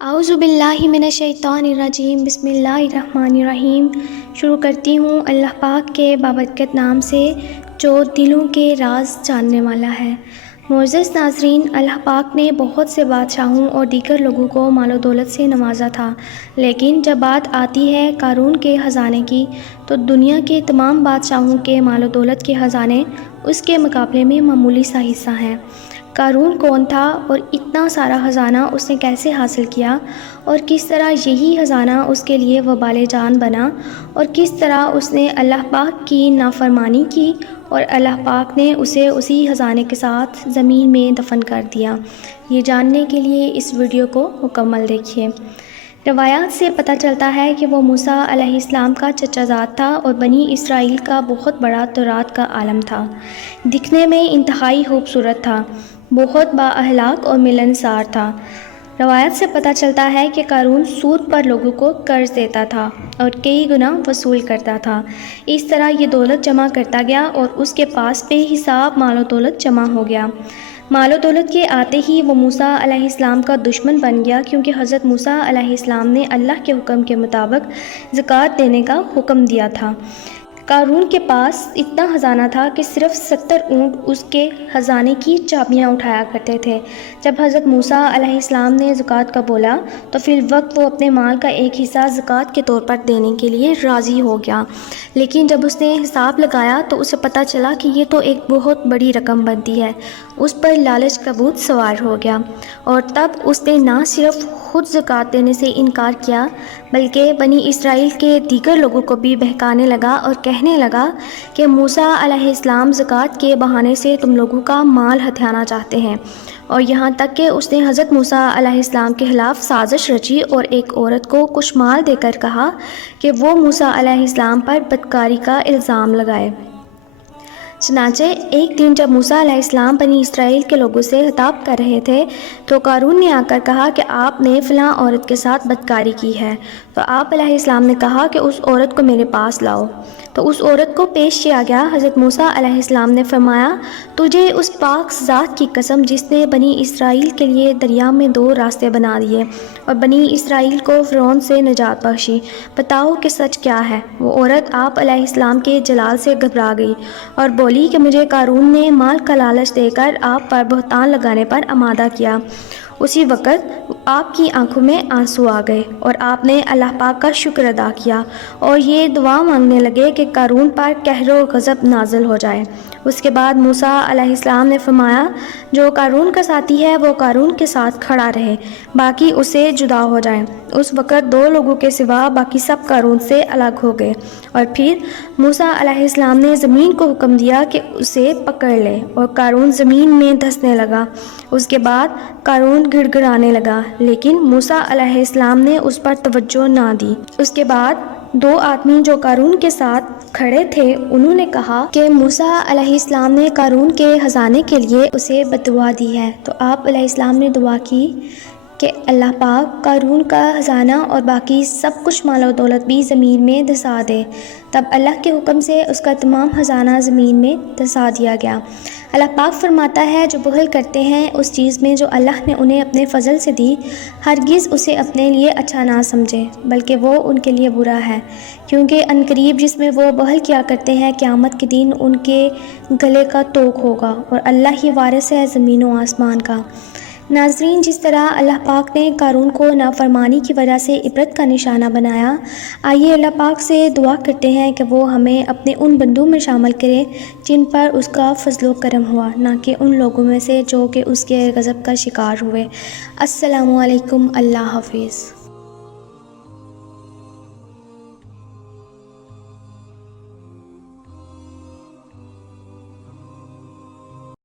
اعوذ باللہ من الشیطان الرجیم، بسم اللہ الرحمن الرحیم۔ شروع کرتی ہوں اللہ پاک کے بابرکت نام سے جو دلوں کے راز جاننے والا ہے۔ معزز ناظرین، اللہ پاک نے بہت سے بادشاہوں اور دیگر لوگوں کو مال و دولت سے نوازا تھا، لیکن جب بات آتی ہے قارون کے خزانے کی تو دنیا کے تمام بادشاہوں کے مال و دولت کے خزانے اس کے مقابلے میں معمولی سا حصہ ہیں۔ قارون کون تھا اور اتنا سارا خزانہ اس نے کیسے حاصل کیا، اور کس طرح یہی خزانہ اس کے لیے وبال جان بنا، اور کس طرح اس نے اللہ پاک کی نافرمانی کی اور اللہ پاک نے اسے اسی خزانے کے ساتھ زمین میں دفن کر دیا، یہ جاننے کے لیے اس ویڈیو کو مکمل دیکھیے۔ روایات سے پتہ چلتا ہے کہ وہ موسیٰ علیہ السلام کا چچا زاد تھا اور بنی اسرائیل کا بہت بڑا تورات کا عالم تھا۔ دکھنے میں انتہائی خوبصورت تھا، بہت با اخلاق اور ملنسار تھا۔ روایت سے پتہ چلتا ہے کہ قارون سود پر لوگوں کو قرض دیتا تھا اور کئی گنا وصول کرتا تھا۔ اس طرح یہ دولت جمع کرتا گیا اور اس کے پاس بے حساب مال و دولت جمع ہو گیا۔ مال و دولت کے آتے ہی وہ موسیٰ علیہ السلام کا دشمن بن گیا، کیونکہ حضرت موسیٰ علیہ السلام نے اللہ کے حکم کے مطابق زکوٰۃ دینے کا حکم دیا تھا۔ قارون کے پاس اتنا خزانہ تھا کہ صرف 70 اونٹ اس کے خزانے کی چابیاں اٹھایا کرتے تھے۔ جب حضرت موسیٰ علیہ السلام نے زکوٰۃ کا بولا تو فی الوقت وہ اپنے مال کا ایک حصہ زکوٰۃ کے طور پر دینے کے لیے راضی ہو گیا، لیکن جب اس نے حساب لگایا تو اسے پتہ چلا کہ یہ تو ایک بہت بڑی رقم بنتی ہے۔ اس پر لالچ کا بھوت سوار ہو گیا اور تب اس نے نہ صرف خود زکوٰۃ دینے سے انکار کیا بلکہ بنی اسرائیل کے دیگر لوگوں کو بھی بہکانے لگا اور کہنے لگا کہ موسیٰ علیہ السلام زکوٰۃ کے بہانے سے تم لوگوں کا مال ہتھیانا چاہتے ہیں، اور یہاں تک کہ اس نے حضرت موسیٰ علیہ السلام کے خلاف سازش رچی اور ایک عورت کو کچھ مال دے کر کہا کہ وہ موسیٰ علیہ السلام پر بدکاری کا الزام لگائے۔ چنانچہ ایک دن جب موسیٰ علیہ السلام بنی اسرائیل کے لوگوں سے خطاب کر رہے تھے تو قارون نے آ کر کہا کہ آپ نے فلاں عورت کے ساتھ بدکاری کی ہے۔ تو آپ علیہ السلام نے کہا کہ اس عورت کو میرے پاس لاؤ۔ تو اس عورت کو پیش کیا گیا۔ حضرت موسیٰ علیہ السلام نے فرمایا، تجھے اس پاک ذات کی قسم جس نے بنی اسرائیل کے لیے دریا میں 2 راستے بنا دیے اور بنی اسرائیل کو فرعون سے نجات بخشی، بتاؤ کہ سچ کیا ہے؟ وہ عورت آپ علیہ السلام کے جلال سے گھبرا گئی اور بولی کہ مجھے قارون نے مال کا لالچ دے کر آپ پر بہتان لگانے پر آمادہ کیا۔ اسی وقت آپ کی آنکھوں میں آنسو آ گئے اور آپ نے اللہ پاک کا شکر ادا کیا اور یہ دعا مانگنے لگے کہ قارون پر قہر و غضب نازل ہو جائے۔ اس کے بعد موسیٰ علیہ السلام نے فرمایا، جو قارون کا ساتھی ہے وہ قارون کے ساتھ کھڑا رہے، باقی اسے جدا ہو جائیں۔ اس وقت 2 لوگوں کے سوا باقی سب قارون سے الگ ہو گئے، اور پھر موسیٰ علیہ السلام نے زمین کو حکم دیا کہ اسے پکڑ لے، اور قارون زمین میں دھنسنے لگا۔ اس کے بعد قارون گڑ گڑانے لگا، لیکن موسیٰ علیہ السلام نے اس پر توجہ نہ دی۔ اس کے بعد 2 آدمی جو قارون کے ساتھ کھڑے تھے انہوں نے کہا کہ موسیٰ علیہ السلام نے قارون کے خزانے کے لیے اسے بد دعا دی ہے۔ تو آپ علیہ السلام نے دعا کی کہ اللہ پاک قارون کا خزانہ اور باقی سب کچھ مال و دولت بھی زمین میں دھسا دے۔ تب اللہ کے حکم سے اس کا تمام خزانہ زمین میں دھسا دیا گیا۔ اللہ پاک فرماتا ہے، جو بخل کرتے ہیں اس چیز میں جو اللہ نے انہیں اپنے فضل سے دی، ہرگز اسے اپنے لیے اچھا نہ سمجھے بلکہ وہ ان کے لیے برا ہے، کیونکہ عنقریب جس میں وہ بخل کیا کرتے ہیں قیامت کے دن ان کے گلے کا توق ہوگا، اور اللہ ہی وارث ہے زمین و آسمان کا۔ ناظرین، جس طرح اللہ پاک نے قارون کو نافرمانی کی وجہ سے عبرت کا نشانہ بنایا، آئیے اللہ پاک سے دعا کرتے ہیں کہ وہ ہمیں اپنے ان بندوں میں شامل کرے جن پر اس کا فضل و کرم ہوا، نہ کہ ان لوگوں میں سے جو کہ اس کے غضب کا شکار ہوئے۔ السلام علیکم، اللہ حافظ۔